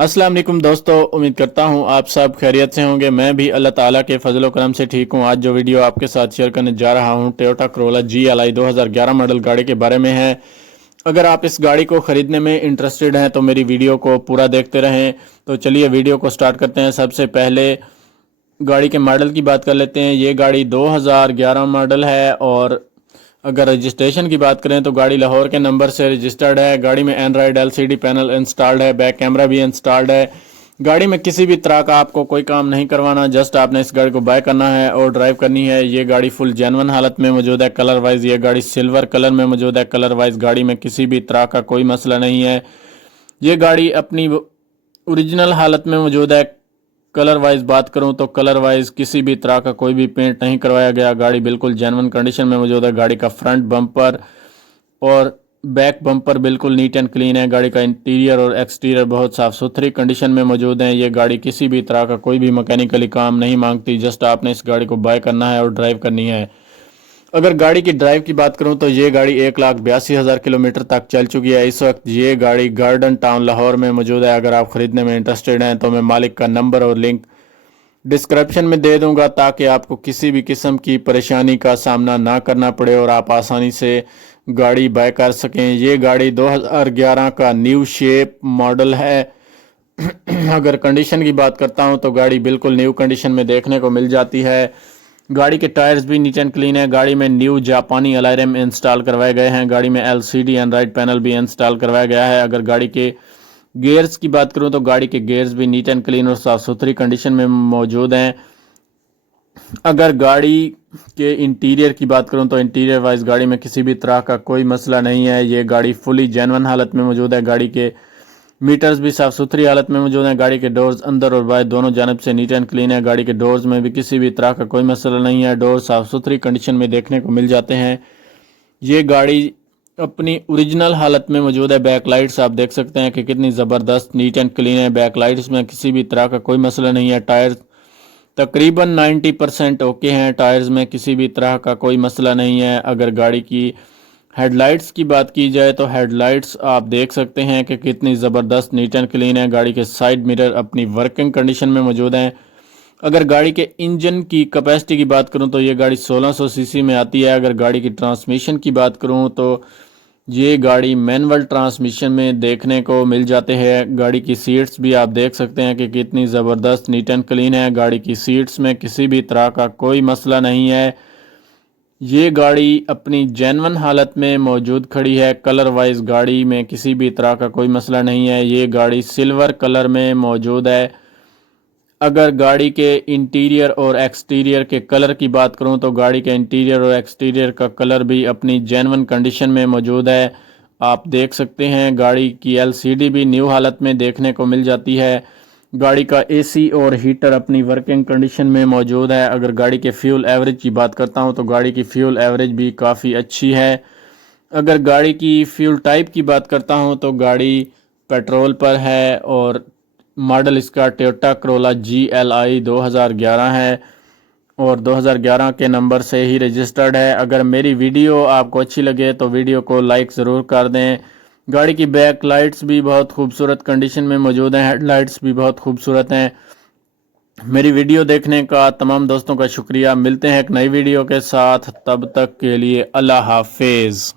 अस्सलाम वालेकुम दोस्तों, उम्मीद करता हूँ आप सब खैरियत से होंगे। मैं भी अल्लाह ताला के फजल व करम से ठीक हूँ। आज जो वीडियो आपके साथ शेयर करने जा रहा हूँ टोयोटा करोला GLI 2011 मॉडल गाड़ी के बारे में है। अगर आप इस गाड़ी को ख़रीदने में इंटरेस्टेड हैं तो मेरी वीडियो को पूरा देखते रहें। तो चलिए वीडियो को स्टार्ट करते हैं। सबसे पहले गाड़ी के मॉडल की बात कर लेते हैं। ये गाड़ी 2011 मॉडल है और अगर रजिस्ट्रेशन की बात करें तो गाड़ी लाहौर के नंबर से रजिस्टर्ड है। गाड़ी में एंड्रॉयड LCD पैनल इंस्टॉल्ड है, बैक कैमरा भी इंस्टॉल्ड है। गाड़ी में किसी भी तरह का आपको कोई काम नहीं करवाना, जस्ट आपने इस गाड़ी को बाय करना है और ड्राइव करनी है। ये गाड़ी फुल जेन्युइन हालत में मौजूद है। कलर वाइज ये गाड़ी सिल्वर कलर में मौजूद है। कलर वाइज गाड़ी में किसी भी तरह का कोई मसला नहीं है। ये गाड़ी अपनी ओरिजिनल हालत में मौजूद है। कलर वाइज बात करूं तो कलर वाइज किसी भी तरह का कोई भी पेंट नहीं करवाया गया। गाड़ी बिल्कुल जेन्युइन कंडीशन में मौजूद है। गाड़ी का फ्रंट बम्पर और बैक बम्पर बिल्कुल नीट एंड क्लीन है। गाड़ी का इंटीरियर और एक्सटीरियर बहुत साफ सुथरी कंडीशन में मौजूद है। ये गाड़ी किसी भी तरह का कोई भी मैकेनिकली काम नहीं मांगती, जस्ट आपने इस गाड़ी को बाय करना है और ड्राइव करनी है। अगर गाड़ी की ड्राइव की बात करूं तो ये गाड़ी 1,82,000 किलोमीटर तक चल चुकी है। इस वक्त ये गाड़ी गार्डन टाउन लाहौर में मौजूद है। अगर आप ख़रीदने में इंटरेस्टेड हैं तो मैं मालिक का नंबर और लिंक डिस्क्रिप्शन में दे दूंगा ताकि आपको किसी भी किस्म की परेशानी का सामना ना करना पड़े और आप आसानी से गाड़ी बाय कर सकें। ये गाड़ी 2011 का न्यू शेप मॉडल है। अगर कंडीशन की बात करता हूं तो गाड़ी बिल्कुल न्यू कंडीशन में देखने को मिल जाती है। गाड़ी के टायर्स भी नीट एंड क्लीन है। गाड़ी में न्यू जापानी अलार्म इंस्टॉल करवाए गए हैं। गाड़ी में LCD एंड्रॉयड पैनल भी इंस्टॉल करवाया गया है। अगर गाड़ी के गियर्स की बात करूं तो गाड़ी के गियर्स भी नीट एंड क्लीन और साफ सुथरी कंडीशन में मौजूद हैं। अगर गाड़ी के इंटीरियर की बात करूं तो इंटीरियर वाइज गाड़ी में किसी भी तरह का कोई मसला नहीं है। ये गाड़ी फुली जेन्युइन हालत में मौजूद है। गाड़ी के मीटर्स भी साफ सुथरी हालत में मौजूद हैं। गाड़ी के डोर्स अंदर और बाहर दोनों जानब से नीट एंड क्लीन है। गाड़ी के डोर्स में भी किसी भी तरह का कोई मसला नहीं है। डोर साफ सुथरी कंडीशन में देखने को मिल जाते हैं। ये गाड़ी अपनी ओरिजिनल हालत में मौजूद है। बैक लाइट्स आप देख सकते हैं कि कितनी ज़बरदस्त नीट एंड क्लीन है। बैक लाइट्स में किसी भी तरह का कोई मसला नहीं है। टायर तकरीबन 90% ओके हैं। टायर्स में किसी भी तरह का कोई मसला नहीं है। अगर गाड़ी की हेडलाइट्स की बात की जाए तो हेडलाइट्स आप देख सकते हैं कि कितनी ज़बरदस्त नीट एंड क्लीन है। गाड़ी के साइड मिरर अपनी वर्किंग कंडीशन में मौजूद हैं। अगर गाड़ी के इंजन की कैपेसिटी की बात करूं तो ये गाड़ी 1600 सीसी में आती है। अगर गाड़ी की ट्रांसमिशन की बात करूं तो ये गाड़ी मैनुअल ट्रांसमिशन में देखने को मिल जाते हैं। गाड़ी की सीट्स भी आप देख सकते हैं कि कितनी ज़बरदस्त नीट एंड क्लीन है। गाड़ी की सीट्स में किसी भी तरह का कोई मसला नहीं है। ये गाड़ी अपनी जेन्युइन हालत में मौजूद खड़ी है। कलर वाइज गाड़ी में किसी भी तरह का कोई मसला नहीं है। ये गाड़ी सिल्वर कलर में मौजूद है। अगर गाड़ी के इंटीरियर और एक्सटीरियर के कलर की बात करूं तो गाड़ी के इंटीरियर और एक्सटीरियर का कलर भी अपनी जेन्युइन कंडीशन में मौजूद है। आप देख सकते हैं गाड़ी की LCD भी न्यू हालत में देखने को मिल जाती है। गाड़ी का AC और हीटर अपनी वर्किंग कंडीशन में मौजूद है। अगर गाड़ी के फ्यूल एवरेज की बात करता हूं तो गाड़ी की फ्यूल एवरेज भी काफ़ी अच्छी है। अगर गाड़ी की फ्यूल टाइप की बात करता हूं तो गाड़ी पेट्रोल पर है और मॉडल इसका टोयोटा करोला GLI 2011 है और 2011 के नंबर से ही रजिस्टर्ड है। अगर मेरी वीडियो आपको अच्छी लगे तो वीडियो को लाइक ज़रूर कर दें। गाड़ी की बैक लाइट्स भी बहुत खूबसूरत कंडीशन में मौजूद हैं। हेडलाइट्स भी बहुत खूबसूरत हैं। मेरी वीडियो देखने का तमाम दोस्तों का शुक्रिया। मिलते हैं एक नई वीडियो के साथ, तब तक के लिए अल्लाह हाफिज़।